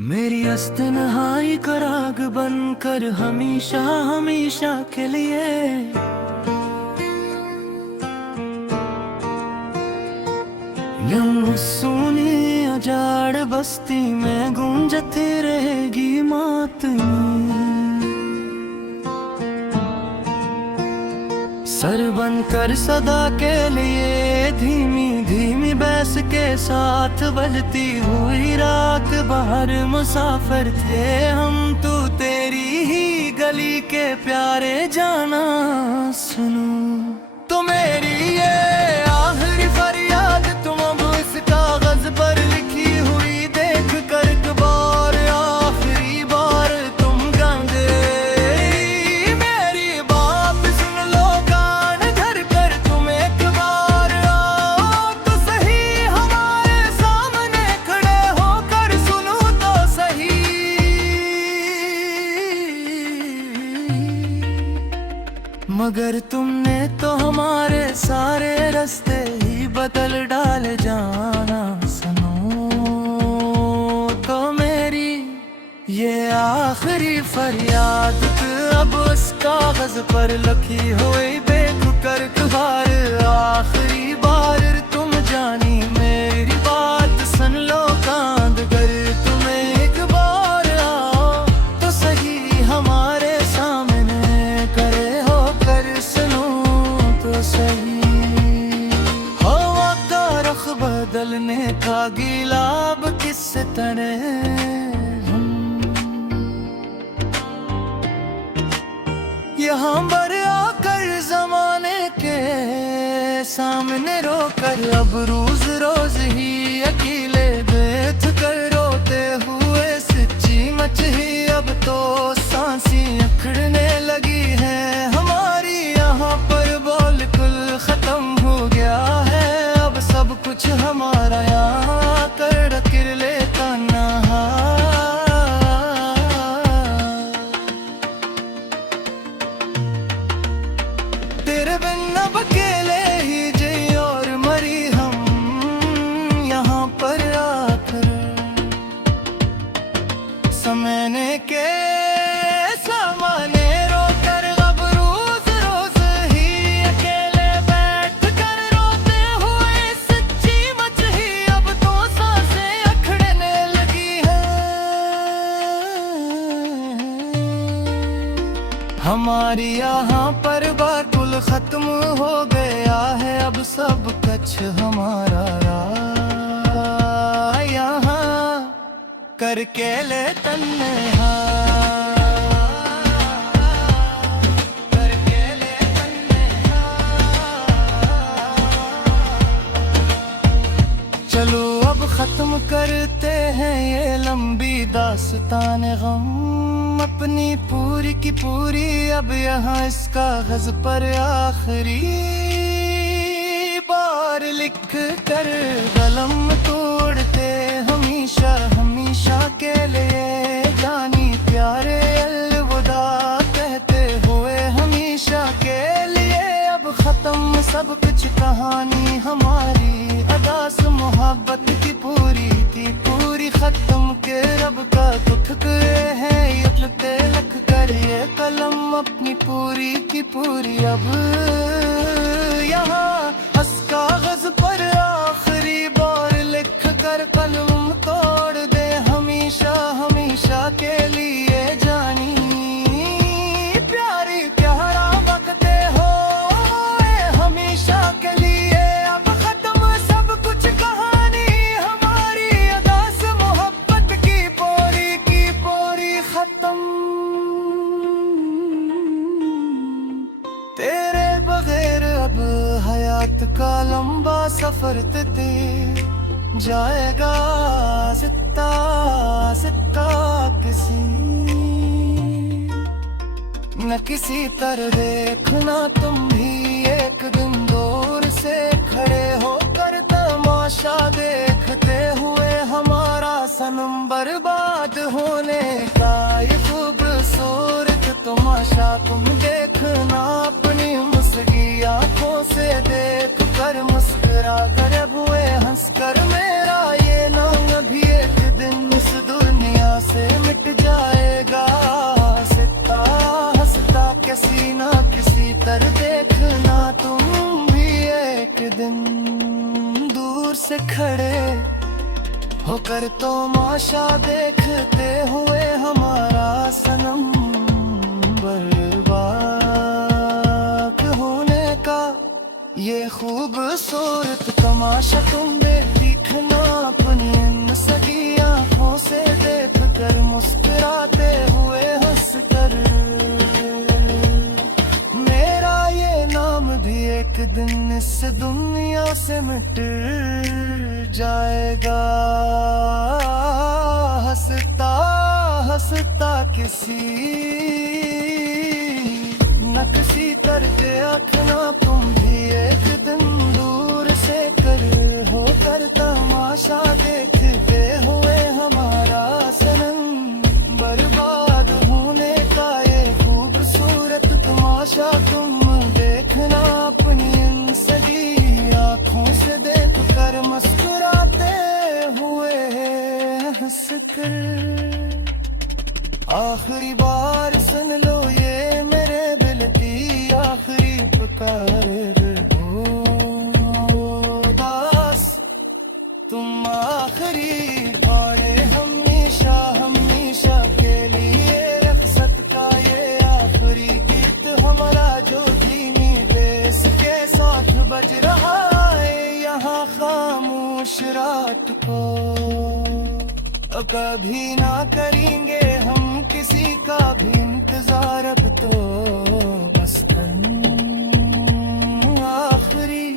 मेरी अस्तनहाई का राग बनकर हमेशा हमेशा के लिए यूं सुनी अजाड़ बस्ती में गूंजती रहेगी मातमी। सर बनकर सदा के लिए धीमी धीमी बैस के साथ बजती हुई रात बाहर मुसाफिर थे हम, तू तेरी ही गली के प्यारे जाना सुनो तो मेरी ये आखिरी फरियाद तुम अब इस कागज पर लिखी हुई देख कर एक बार आखिरी बार तुम गांगे मेरी बात सुन लो कान धर कर तुम एक बार आओ तो सही हमारे सामने खड़े होकर सुनो तो सही। मगर तुमने तो हमारे सारे रास्ते ही बदल डाले जाना सुनो तो मेरी ये आखिरी फरियाद अब उस कागज पर लिखी हुई बेखुकर बार आखिरी बार तुम जानी मेरी बात सुन लो कांद कर तुम एक बार आओ तो सही हमारे सामने करे हो कर सुनो तो सही। हवा का रुख बदलने का गीला अब किससे तने यहाँ पर आकर जमाने के सामने रोकर अब रोज रोज ही अकेले बैठ कर रोते हुए सच्ची मच ही अब तो सांसी अखड़ने लगी है हमारी यहाँ पर बिल्कुल खत्म हो गया है अब सब कुछ हमारा यहाँ कर लेता नहा। तेरे बिन अब अकेले ही जी और मरी हम यहाँ पर आकर समझने के सामने रोकर अब रोज रोज ही अकेले बैठ कर रोते हुए सच्ची मच ही अब तो सांसें अखड़ने लगी है हमारी यहाँ पर बिल्कुल खत्म हो गया है अब सब कुछ हमारा यहाँ करके ले तन्हा करके ले तन्हा। चलो अब खत्म करते हैं ये लंबी दास्तान गम अपनी पूरी की पूरी अब यहाँ इस कागज पर आखिरी बार लिख कर कलम तोड़ते हमेशा हमेशा के लिए जानी प्यारे अलविदा कहते हुए हमेशा के लिए अब खत्म सब कुछ कहानी हमारी अदास मोहब्बत की पूरी थी पूरी खत्म के रब का दुख है लिखते लिख कर ये कलम अपनी पूरी की पूरी अब यहाँ इस कागज पर आखिरी बार लिख कर कलम तोड़ दे हमेशा हमेशा के लिए जानी प्यारी प्यारा वक्त हो हमेशा के लिए अब खत्म सब कुछ कहानी हमारी अदास मोहब्बत की पूरी खत्म। तेरे बगैर अब हयात का लंबा सफर ते जाएगा सित्ता सित्ता किसी न किसी तरह देखना तुम भी एक दिन दूर से खड़े होकर तमाशा देखते हुए हमारा सनम बर्बाद होने का ये खूबसूरत तमाशा तुम देखना अपनी मुस्की आंखों से देख कर मुस्कुरा कर हुए हंस कर मेरा ये नाम भी एक दिन इस दुनिया खड़े होकर तो माशा देखते हुए हमारा सनम बर्बाद होने का ये खूबसूरत तमाशा तुम देखना अपनी इन सगी आंखों से देख कर मुस्कुराते हुए हंस कर। मेरा ये नाम भी एक दिन इस दुनिया से मिट जाएगा। हंसता हंसता किसी न किसी करके आखना तुम भी एक दिन दूर से कर हो कर तमाशा देखते हुए हमारा सनम बर्बाद होने का ये खूबसूरत तमाशा तुम देखना अपनी इन सगी आँखों से देख कर मुस्कुराते हुए हंस कर। आखिरी बार सुन लो ये मेरे दिल की आखिरी पुकार हो दास तुम आखिरी पौड़े हमेशा हमेशा के लिए रफ़्सत का ये आखिरी गीत हमारा जो धीमी बेस के साथ बज रहा है यहाँ खामोश रात को। कभी ना करेंगे हम किसी का भी इंतजार अब तो बस आखिरी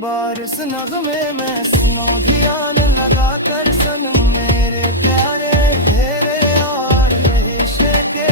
बार इस नगमे में सुनो ध्यान लगा कर सनम मेरे प्यारे तेरे और रिश्ते के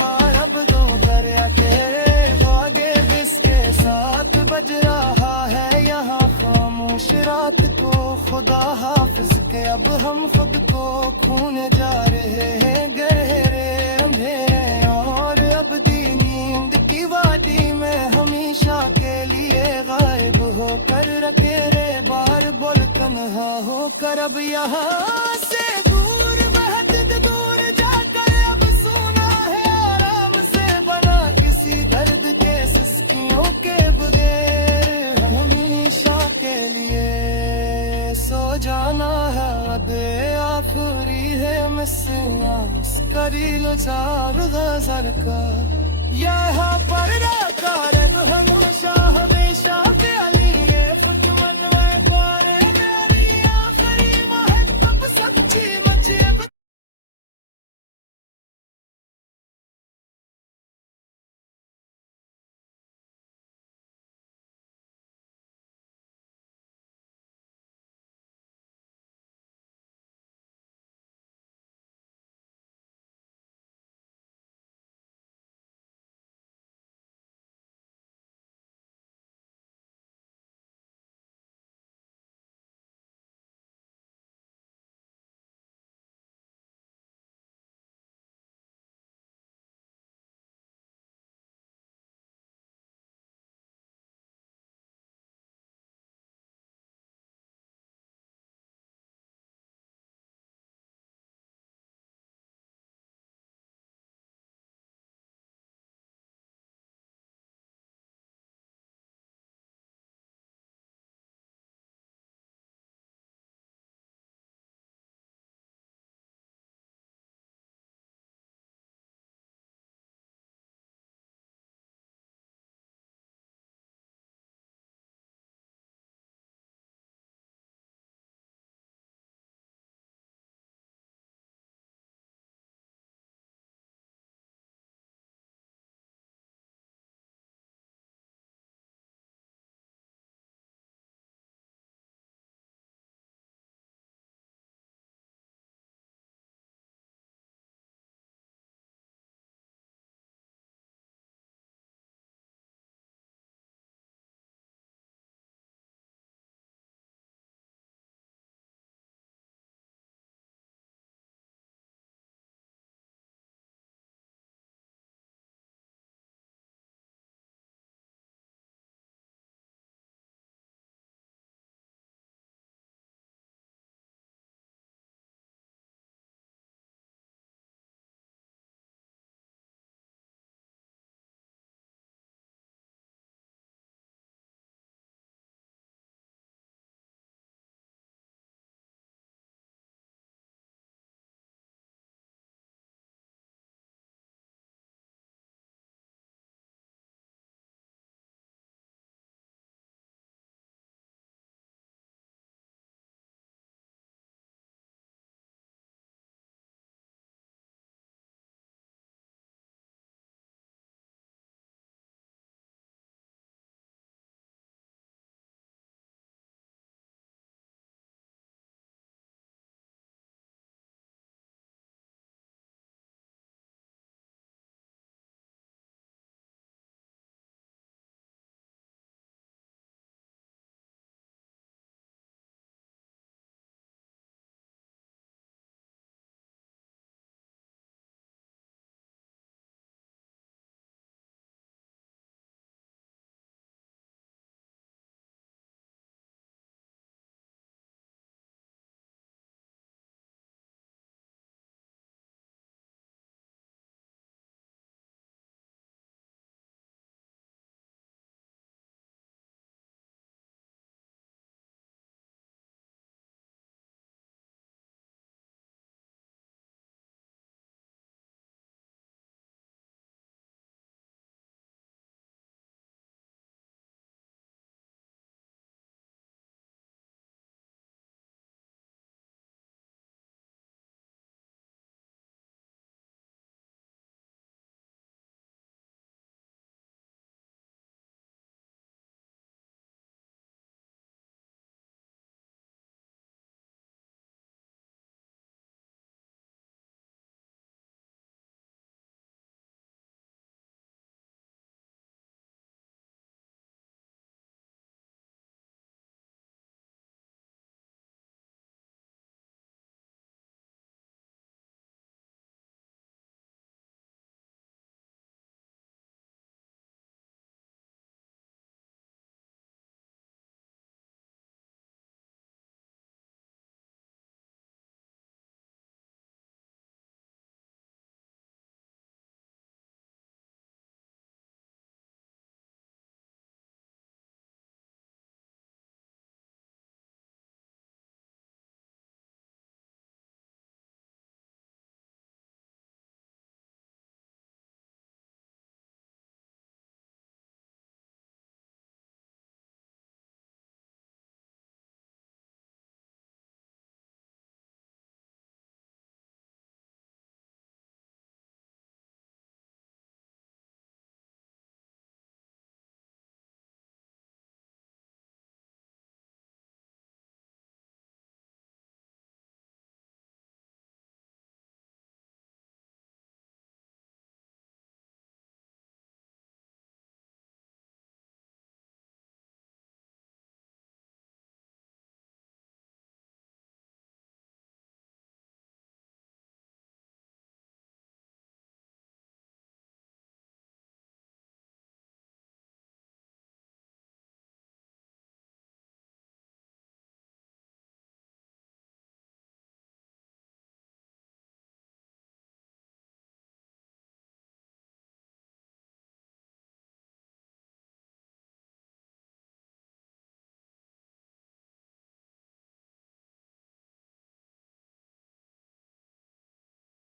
बार अब दो दरिया तेरे आगे जिसके साथ बज रहा है यहाँ खामोश रात को। खुदा हाफिज के अब हम खुद को खोने जा रहे हैं गहरे अंधेरे और अब नींद की वादी में हमेशा के लिए गायब होकर रखे रे बार बोल तन्हा होकर अब यहाँ से दूर बहुत दूर जाकर अब सुना है आराम से बना किसी दर्द के सिसकियों के बगैर हमेशा के लिए सो जाना है दे आखिरी है मिस करी लो जार गजर का यहाँ पर हमेशा हमेशा प्याली